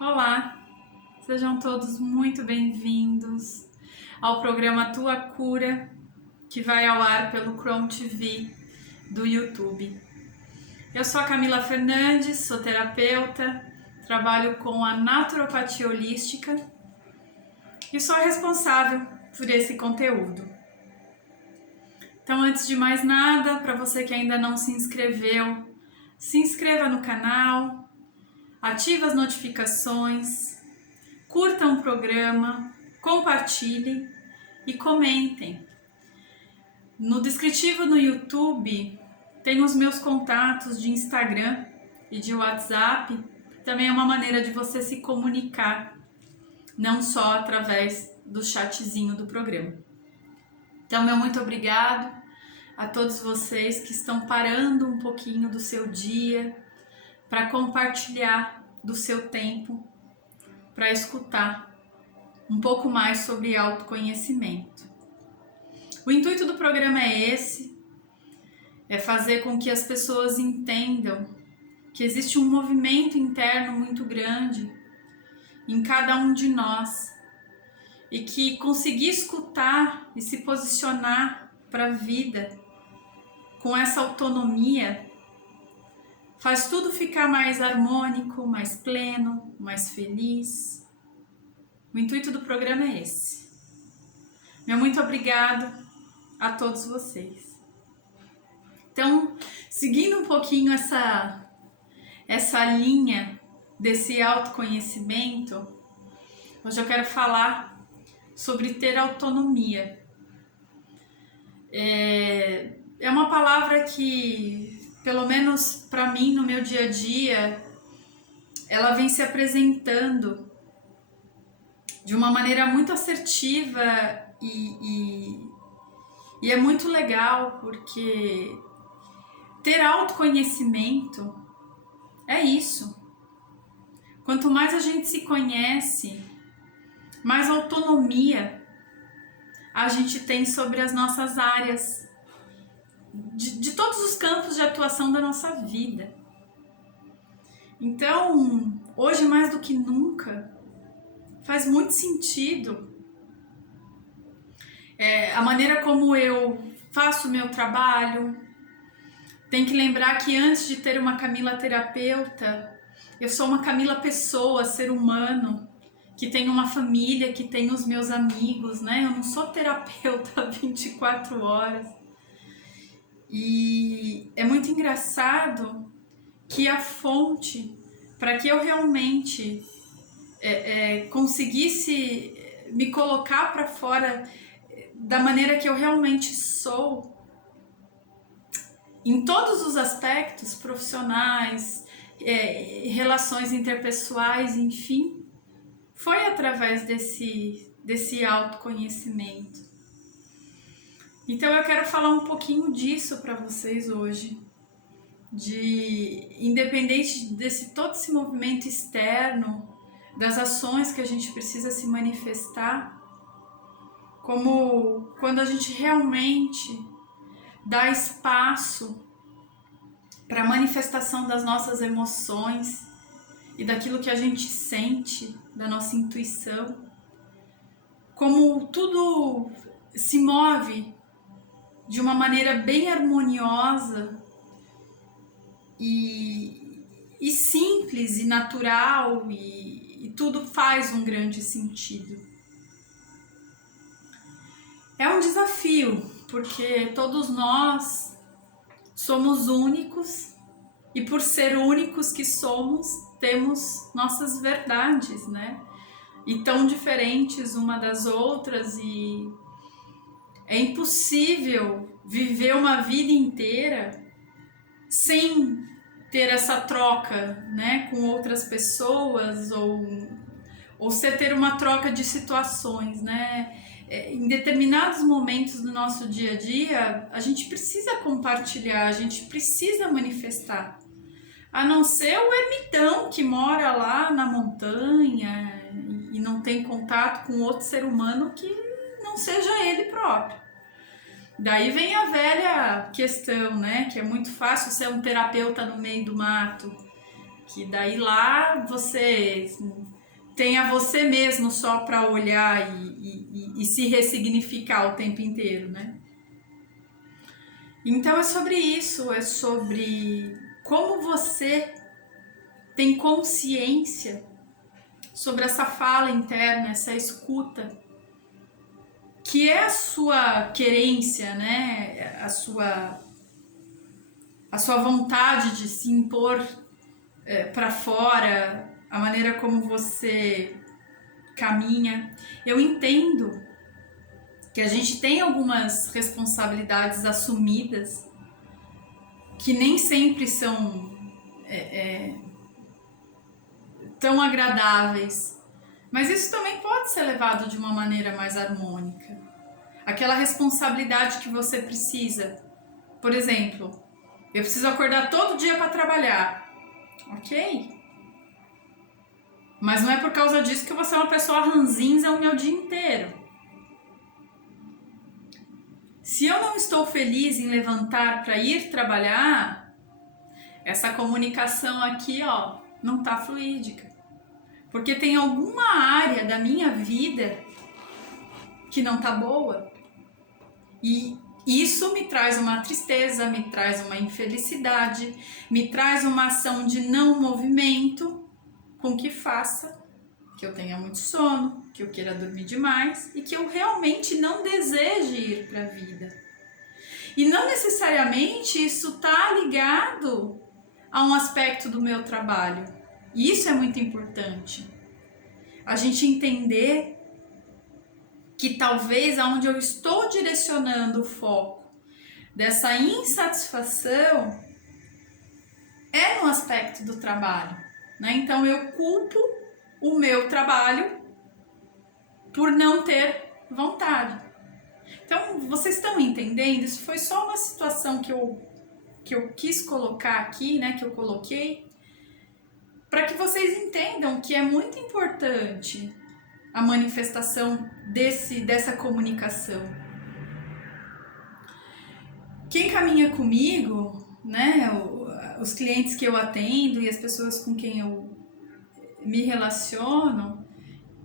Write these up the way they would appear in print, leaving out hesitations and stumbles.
Olá, sejam todos muito bem-vindos ao programa Tua Cura, que vai ao ar pelo Chrome TV do YouTube. Eu sou a Camila Fernandes, sou terapeuta, trabalho com a naturopatia holística e sou a responsável por esse conteúdo. Então, antes de mais nada, para você que ainda não se inscreveu, se inscreva no canal, ative as notificações, curtam o programa, compartilhem e comentem. No descritivo no YouTube tem os meus contatos de Instagram e de WhatsApp. Também é uma maneira de você se comunicar, não só através do chatzinho do programa. Então, meu muito obrigado a todos vocês que estão parando um pouquinho do seu dia para compartilhar do seu tempo, para escutar um pouco mais sobre autoconhecimento. O intuito do programa é esse, é fazer com que as pessoas entendam que existe um movimento interno muito grande em cada um de nós e que conseguir escutar e se posicionar para a vida com essa autonomia faz tudo ficar mais harmônico, mais pleno, mais feliz. O intuito do programa é esse. Meu muito obrigado a todos vocês. Então, seguindo um pouquinho essa linha desse autoconhecimento, hoje eu quero falar sobre ter autonomia. É uma palavra que, pelo menos para mim, no meu dia a dia, ela vem se apresentando de uma maneira muito assertiva e é muito legal, porque ter autoconhecimento é isso. Quanto mais a gente se conhece, mais autonomia a gente tem sobre as nossas áreas, de todos os campos de atuação da nossa vida. Então, hoje mais do que nunca, faz muito sentido a maneira como eu faço o meu trabalho. Tem que lembrar que antes de ter uma Camila terapeuta, eu sou uma Camila pessoa, ser humano, que tem uma família, que tem os meus amigos, né? Eu não sou terapeuta 24 horas. E é muito engraçado que a fonte, para que eu realmente conseguisse me colocar para fora da maneira que eu realmente sou, em todos os aspectos profissionais, relações interpessoais, enfim, foi através desse autoconhecimento. Então eu quero falar um pouquinho disso para vocês hoje, independente desse todo esse movimento externo, das ações que a gente precisa se manifestar, como quando a gente realmente dá espaço para a manifestação das nossas emoções e daquilo que a gente sente, da nossa intuição, como tudo se move de uma maneira bem harmoniosa e simples e natural, e tudo faz um grande sentido. É um desafio, porque todos nós somos únicos e, por ser únicos que somos, temos nossas verdades, né? E tão diferentes uma das outras, e é impossível viver uma vida inteira sem ter essa troca, né, com outras pessoas, ou sem ter uma troca de situações, né? Em determinados momentos do nosso dia a dia, a gente precisa compartilhar, a gente precisa manifestar. A não ser o ermitão que mora lá na montanha e não tem contato com outro ser humano que não seja ele próprio. Daí vem a velha questão, né? Que é muito fácil ser um terapeuta no meio do mato, que daí lá você tenha você mesmo só para olhar e se ressignificar o tempo inteiro, né? Então é sobre isso, é sobre como você tem consciência sobre essa fala interna, essa escuta, que é a sua querência, né? A sua vontade de se impor para fora, a maneira como você caminha. Eu entendo que a gente tem algumas responsabilidades assumidas que nem sempre são tão agradáveis, mas isso também pode ser levado de uma maneira mais harmônica. Aquela responsabilidade que você precisa, por exemplo, eu preciso acordar todo dia para trabalhar, ok? Mas não é por causa disso que você é uma pessoa ranzinza o meu dia inteiro. Se eu não estou feliz em levantar para ir trabalhar, essa comunicação aqui, ó, não tá fluídica. Porque tem alguma área da minha vida que não tá boa. E isso me traz uma tristeza, me traz uma infelicidade, me traz uma ação de não movimento com que faça que eu tenha muito sono, que eu queira dormir demais e que eu realmente não deseje ir para a vida. E não necessariamente isso está ligado a um aspecto do meu trabalho. E isso é muito importante. A gente entender que talvez aonde eu estou direcionando o foco dessa insatisfação é no aspecto do trabalho, né? Então eu culpo o meu trabalho por não ter vontade. Então, vocês estão entendendo? Isso foi só uma situação que eu quis colocar aqui, né? Que eu coloquei, para que vocês entendam que é muito importante a manifestação dessa comunicação. Quem caminha comigo, né? Os clientes que eu atendo e as pessoas com quem eu me relaciono,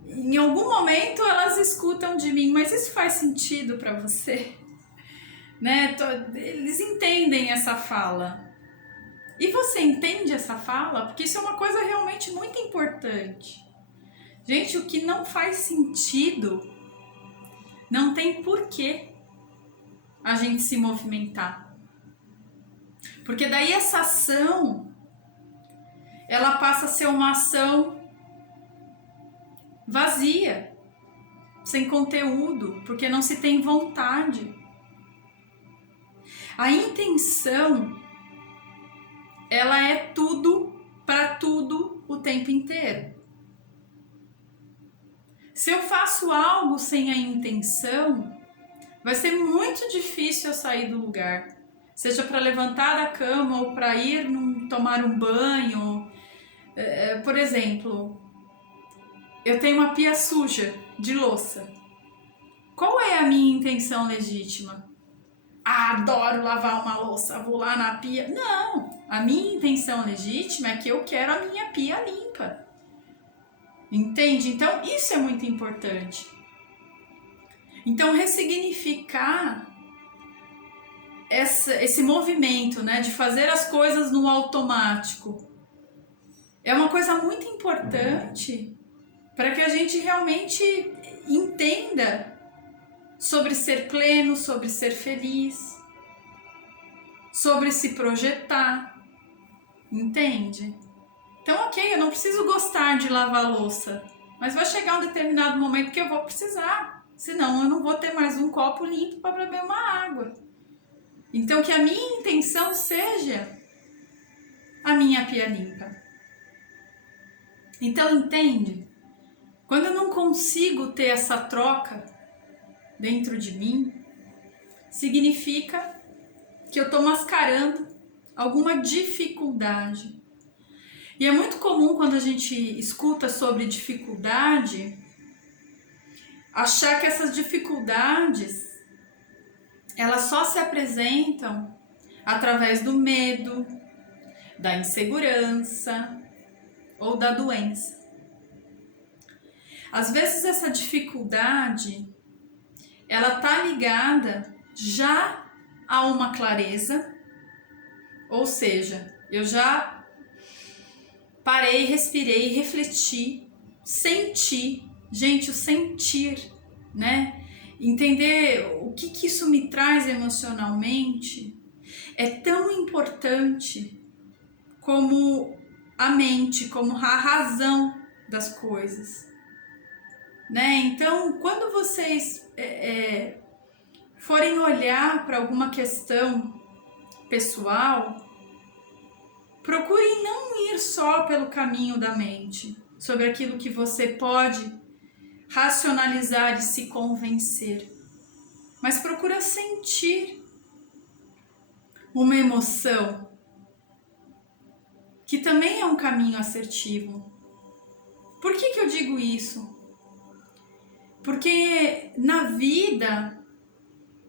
em algum momento elas escutam de mim, mas isso faz sentido para você? Né? Eles entendem essa fala. E você entende essa fala? Porque isso é uma coisa realmente muito importante. Gente, o que não faz sentido, não tem porquê a gente se movimentar. Porque daí essa ação, ela passa a ser uma ação vazia, sem conteúdo, porque não se tem vontade. A intenção, ela é tudo para tudo o tempo inteiro. Se eu faço algo sem a intenção, vai ser muito difícil eu sair do lugar. Seja para levantar da cama ou para ir tomar um banho. Por exemplo, eu tenho uma pia suja de louça. Qual é a minha intenção legítima? Adoro lavar uma louça, vou lá na pia. Não, a minha intenção legítima é que eu quero a minha pia limpa. Entende? Então, isso é muito importante. Então, ressignificar esse movimento, né, de fazer as coisas no automático é uma coisa muito importante para que a gente realmente entenda sobre ser pleno, sobre ser feliz, sobre se projetar, entende? Então, ok, eu não preciso gostar de lavar louça, mas vai chegar um determinado momento que eu vou precisar, senão eu não vou ter mais um copo limpo para beber uma água. Então, que a minha intenção seja a minha pia limpa. Então, entende? Quando eu não consigo ter essa troca dentro de mim, significa que eu estou mascarando alguma dificuldade. E é muito comum quando a gente escuta sobre dificuldade, achar que essas dificuldades, elas só se apresentam através do medo, da insegurança, ou da doença. Às vezes essa dificuldade, ela tá ligada já a uma clareza, ou seja, eu já parei, respirei, refleti, senti. Gente, o sentir, né? Entender o que isso me traz emocionalmente é tão importante como a mente, como a razão das coisas, né? Então, quando vocês forem olhar para alguma questão pessoal, procurem não ir só pelo caminho da mente, sobre aquilo que você pode racionalizar e se convencer, mas procura sentir uma emoção, que também é um caminho assertivo. Por que eu digo isso? Porque na vida,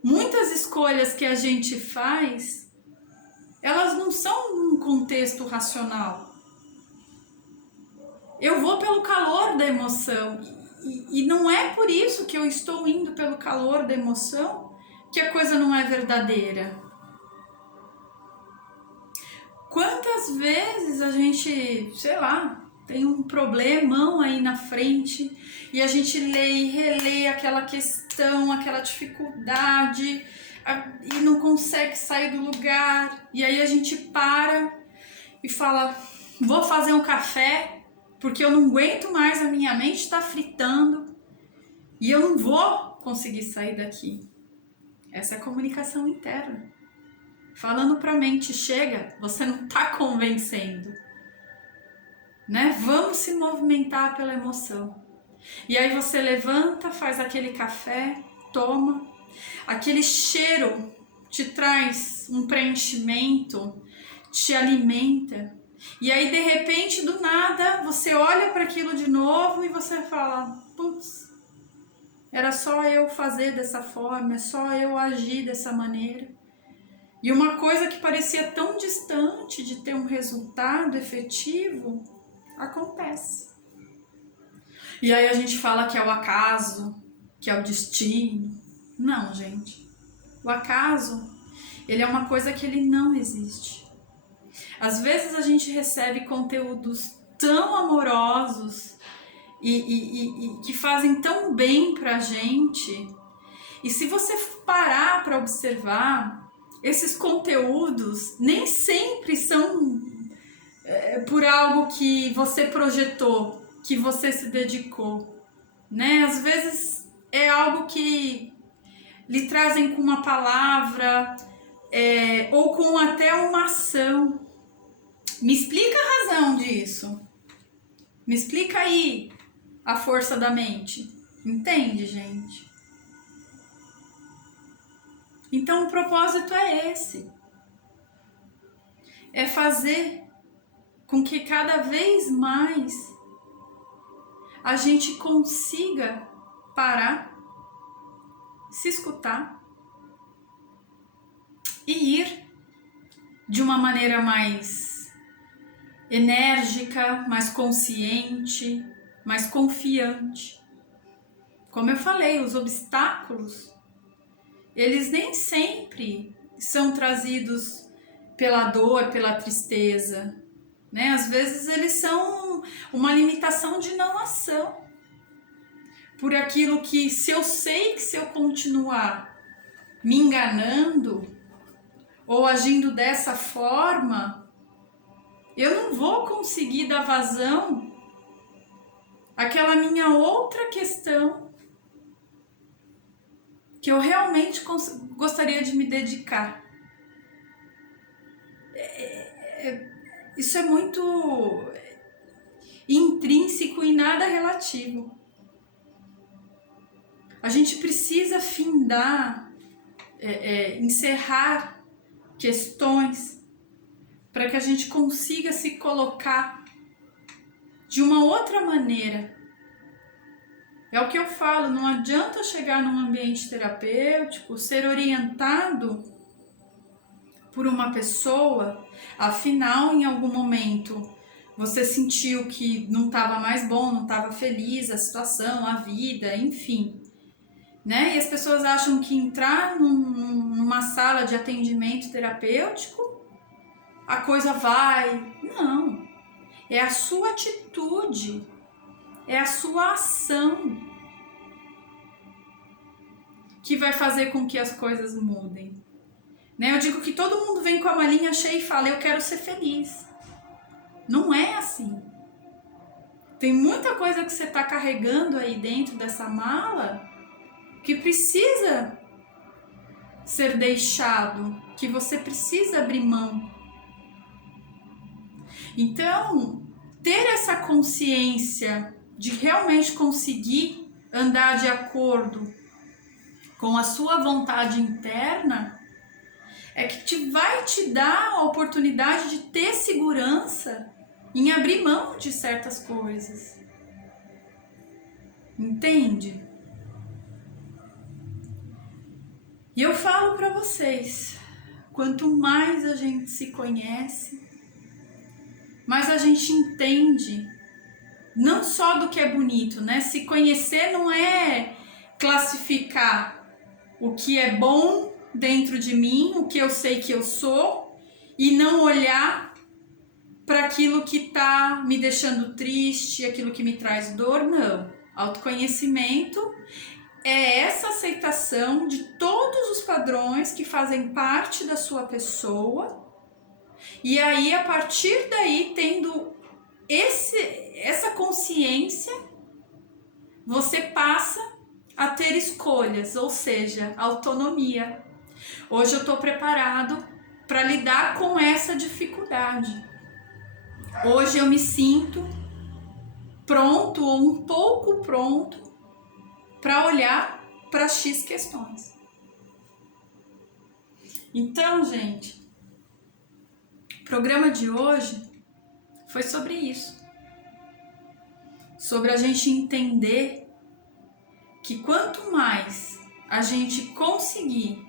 muitas escolhas que a gente faz, elas não são num contexto racional. Eu vou pelo calor da emoção e não é por isso que eu estou indo pelo calor da emoção que a coisa não é verdadeira. Quantas vezes a gente, sei lá, tem um problemão aí na frente e a gente lê e relê aquela questão, aquela dificuldade e não consegue sair do lugar, e aí a gente para e fala, vou fazer um café porque eu não aguento mais, a minha mente está fritando e eu não vou conseguir sair daqui. Essa é a comunicação interna. Falando para a mente, chega, você não está convencendo, né? Vamos se movimentar pela emoção. E aí você levanta, faz aquele café, toma, aquele cheiro te traz um preenchimento, te alimenta. E aí de repente, do nada, você olha para aquilo de novo e você fala, putz, era só eu fazer dessa forma, é só eu agir dessa maneira. E uma coisa que parecia tão distante de ter um resultado efetivo, acontece. E aí a gente fala que é o acaso, que é o destino. Não, gente. O acaso, ele é uma coisa que ele não existe. Às vezes a gente recebe conteúdos tão amorosos e que fazem tão bem pra gente. E se você parar para observar, esses conteúdos nem sempre são por algo que você projetou, que você se dedicou, né? Às vezes é algo que lhe trazem com uma palavra ou com até uma ação. Me explica a razão disso. Me explica aí a força da mente. Entende, gente? Então o propósito é esse. É fazer com que cada vez mais a gente consiga parar, se escutar e ir de uma maneira mais enérgica, mais consciente, mais confiante. Como eu falei, os obstáculos, eles nem sempre são trazidos pela dor, pela tristeza, né? Às vezes eles são uma limitação de não ação, por aquilo que, se eu sei que se eu continuar me enganando ou agindo dessa forma, eu não vou conseguir dar vazão àquela minha outra questão que eu realmente gostaria de me dedicar. Isso é muito intrínseco e nada relativo. A gente precisa findar, encerrar questões para que a gente consiga se colocar de uma outra maneira. É o que eu falo, não adianta chegar num ambiente terapêutico, ser orientado por uma pessoa, afinal, em algum momento, você sentiu que não estava mais bom, não estava feliz, a situação, a vida, enfim, né? E as pessoas acham que entrar numa sala de atendimento terapêutico, a coisa vai. Não, é a sua atitude, é a sua ação que vai fazer com que as coisas mudem. Né? Eu digo que todo mundo vem com a malinha cheia e fala, eu quero ser feliz. Não é assim. Tem muita coisa que você está carregando aí dentro dessa mala que precisa ser deixado, que você precisa abrir mão. Então, ter essa consciência de realmente conseguir andar de acordo com a sua vontade interna é que vai te dar a oportunidade de ter segurança em abrir mão de certas coisas. Entende? E eu falo para vocês, quanto mais a gente se conhece, mais a gente entende, não só do que é bonito, né? Se conhecer não é classificar o que é bom dentro de mim, o que eu sei que eu sou, e não olhar para aquilo que está me deixando triste, aquilo que me traz dor, não. Autoconhecimento é essa aceitação de todos os padrões que fazem parte da sua pessoa, e aí a partir daí, tendo essa consciência, você passa a ter escolhas, ou seja, autonomia. Hoje eu estou preparado para lidar com essa dificuldade. Hoje eu me sinto pronto ou um pouco pronto para olhar para X questões. Então, gente, o programa de hoje foi sobre isso. Sobre a gente entender que quanto mais a gente conseguir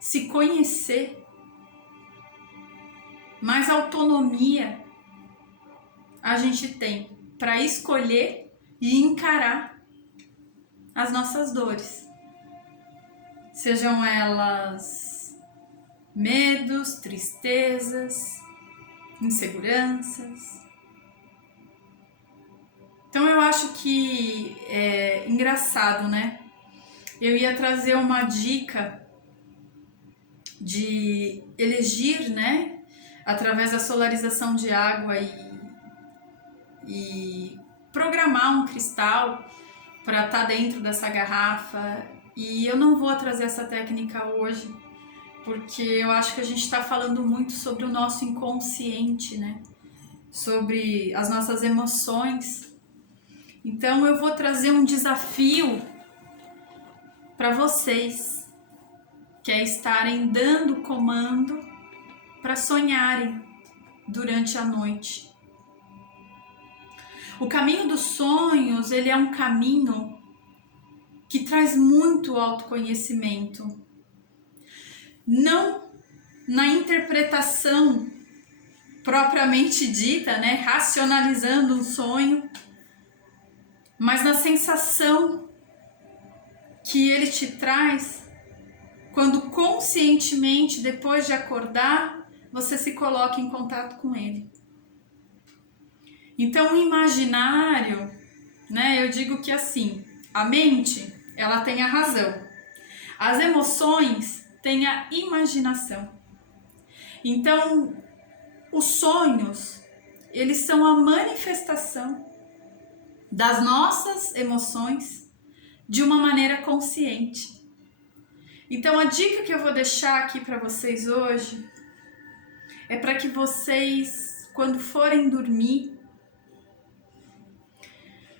se conhecer, mais autonomia a gente tem para escolher e encarar as nossas dores. Sejam elas medos, tristezas, inseguranças. Então eu acho que é engraçado, né? Eu ia trazer uma dica de elegir, né? Através da solarização de água e programar um cristal para estar dentro dessa garrafa. E eu não vou trazer essa técnica hoje, porque eu acho que a gente está falando muito sobre o nosso inconsciente, né? Sobre as nossas emoções. Então eu vou trazer um desafio para vocês, que é estarem dando comando para sonharem durante a noite. O caminho dos sonhos, ele é um caminho que traz muito autoconhecimento. Não na interpretação propriamente dita, né, racionalizando um sonho, mas na sensação que ele te traz quando conscientemente, depois de acordar, você se coloca em contato com ele. Então, o imaginário, né, eu digo que assim, a mente, ela tem a razão. As emoções têm a imaginação. Então, os sonhos, eles são a manifestação das nossas emoções de uma maneira consciente. Então, a dica que eu vou deixar aqui para vocês hoje é para que vocês, quando forem dormir,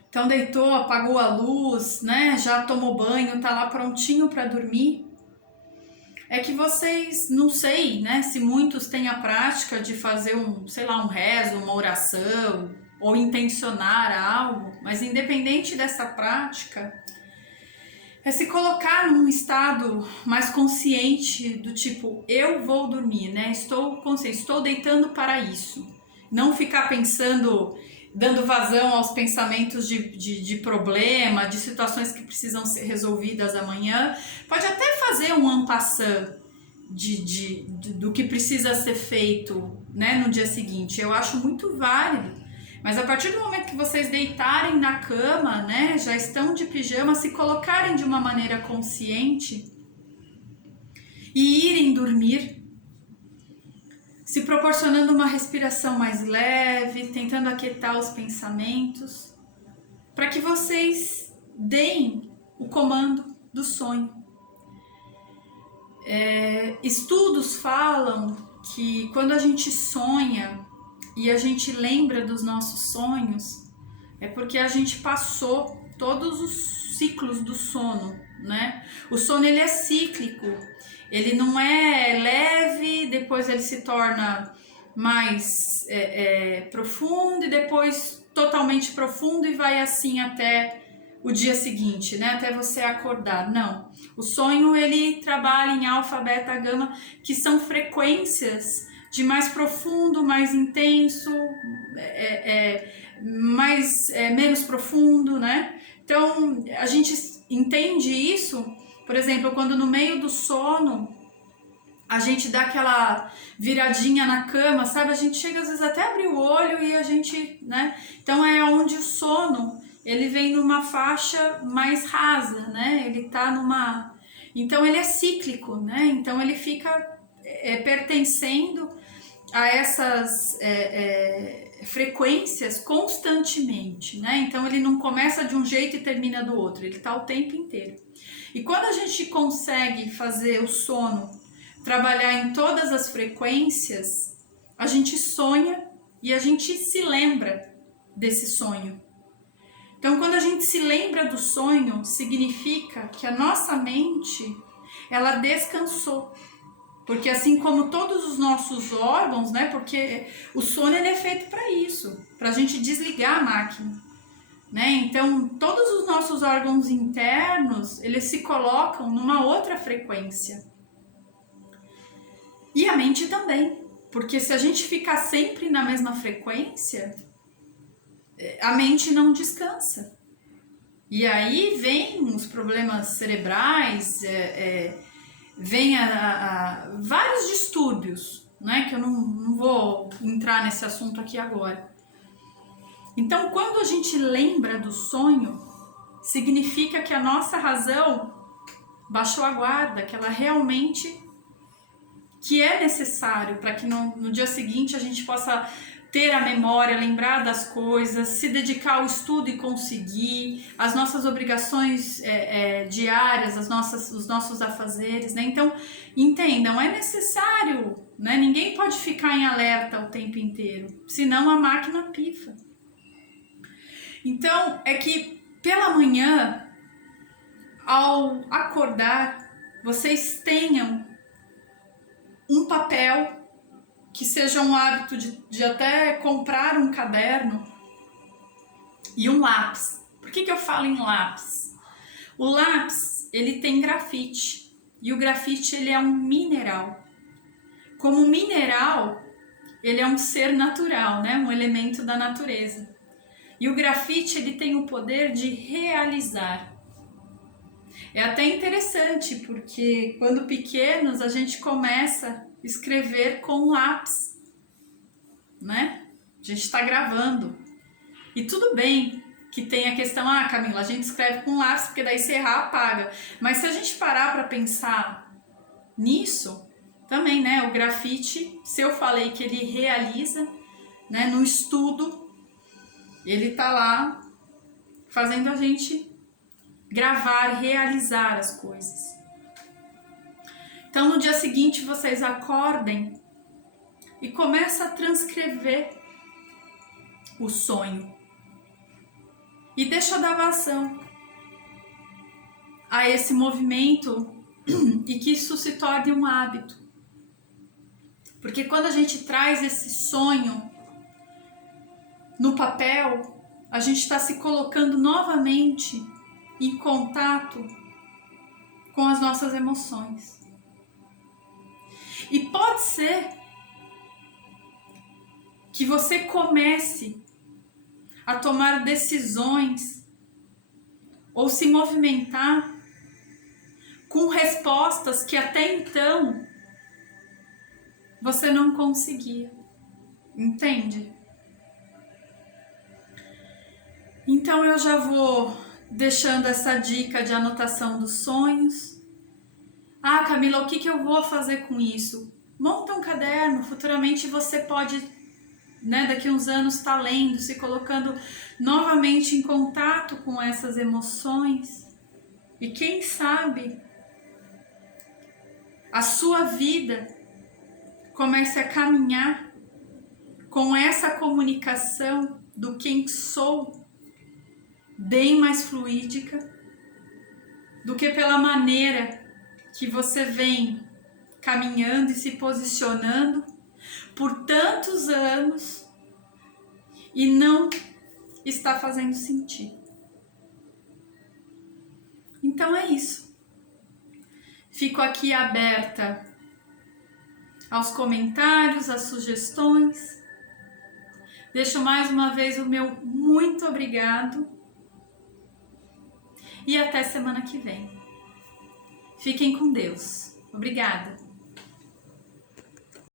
então deitou, apagou a luz, né? Já tomou banho, tá lá prontinho para dormir. É que vocês, não sei, né? Se muitos têm a prática de fazer um rezo, uma oração, ou intencionar algo, mas independente dessa prática, é se colocar num estado mais consciente do tipo, eu vou dormir, né? Estou consciente, estou deitando para isso. não ficar pensando, dando vazão aos pensamentos de problema, de situações que precisam ser resolvidas amanhã. Pode até fazer um en passant do que precisa ser feito, né, no dia seguinte. Eu acho muito válido. Mas a partir do momento que vocês deitarem na cama, né, já estão de pijama, se colocarem de uma maneira consciente e irem dormir, se proporcionando uma respiração mais leve, tentando aquietar os pensamentos, para que vocês deem o comando do sonho. Estudos falam que quando a gente sonha e a gente lembra dos nossos sonhos, é porque a gente passou todos os ciclos do sono, né? O sono, ele é cíclico, ele não é leve, depois ele se torna mais profundo e depois totalmente profundo e vai assim até o dia seguinte, né? Até você acordar. Não. O sonho, ele trabalha em alfa, beta, gama, que são frequências de mais profundo, mais intenso, menos profundo, né? Então, a gente entende isso, por exemplo, quando no meio do sono a gente dá aquela viradinha na cama, sabe? A gente chega às vezes até a abrir o olho e a gente, né? Então é onde o sono, ele vem numa faixa mais rasa, né? Ele tá numa... Então ele é cíclico, né? Então ele fica pertencendo a essas frequências constantemente, né? Então ele não começa de um jeito e termina do outro, ele tá o tempo inteiro. E quando a gente consegue fazer o sono trabalhar em todas as frequências, a gente sonha e a gente se lembra desse sonho. Então, quando a gente se lembra do sonho, significa que a nossa mente, ela descansou. Porque assim como todos os nossos órgãos, né? Porque o sono, ele é feito para isso, para a gente desligar a máquina, né? Então, todos os nossos órgãos internos, eles se colocam numa outra frequência. E a mente também, porque se a gente ficar sempre na mesma frequência, a mente não descansa. E aí vem os problemas cerebrais, vem vários distúrbios, né? Que eu não vou entrar nesse assunto aqui agora. Então, quando a gente lembra do sonho, significa que a nossa razão baixou a guarda, que ela realmente... que é necessário para que no dia seguinte a gente possa ter a memória, lembrar das coisas, se dedicar ao estudo e conseguir, as nossas obrigações diárias, os nossos afazeres, né? Então, entendam, é necessário, né? Ninguém pode ficar em alerta o tempo inteiro, senão a máquina pifa. Então, é que pela manhã, ao acordar, vocês tenham um papel, que seja um hábito de até comprar um caderno e um lápis. Por que eu falo em lápis? O lápis, ele tem grafite, e o grafite, ele é um mineral. Como mineral, ele é um ser natural, né? Um elemento da natureza. E o grafite, ele tem o poder de realizar. É até interessante, porque quando pequenos a gente começa a escrever com lápis, né? A gente está gravando. E tudo bem que tem a questão, Camila, a gente escreve com lápis porque daí se errar apaga. Mas se a gente parar para pensar nisso, também, né? O grafite, se eu falei que ele realiza, né? No estudo, ele tá lá fazendo a gente gravar, realizar as coisas. Então, no dia seguinte, vocês acordem e começam a transcrever o sonho. E deixa dar vazão a esse movimento e que isso se torne um hábito. Porque quando a gente traz esse sonho no papel, a gente está se colocando novamente em contato com as nossas emoções. E pode ser que você comece a tomar decisões ou se movimentar com respostas que até então você não conseguia. Entende? Então eu já vou deixando essa dica de anotação dos sonhos. Ah, Camila, o que eu vou fazer com isso? Monta um caderno, futuramente você pode, daqui a uns anos estar lendo, se colocando novamente em contato com essas emoções. E quem sabe a sua vida comece a caminhar com essa comunicação do quem sou bem mais fluídica do que pela maneira que você vem caminhando e se posicionando por tantos anos e não está fazendo sentido. Então é isso. Fico aqui aberta aos comentários, às sugestões. Deixo mais uma vez o meu muito obrigado e até semana que vem. Fiquem com Deus. Obrigada.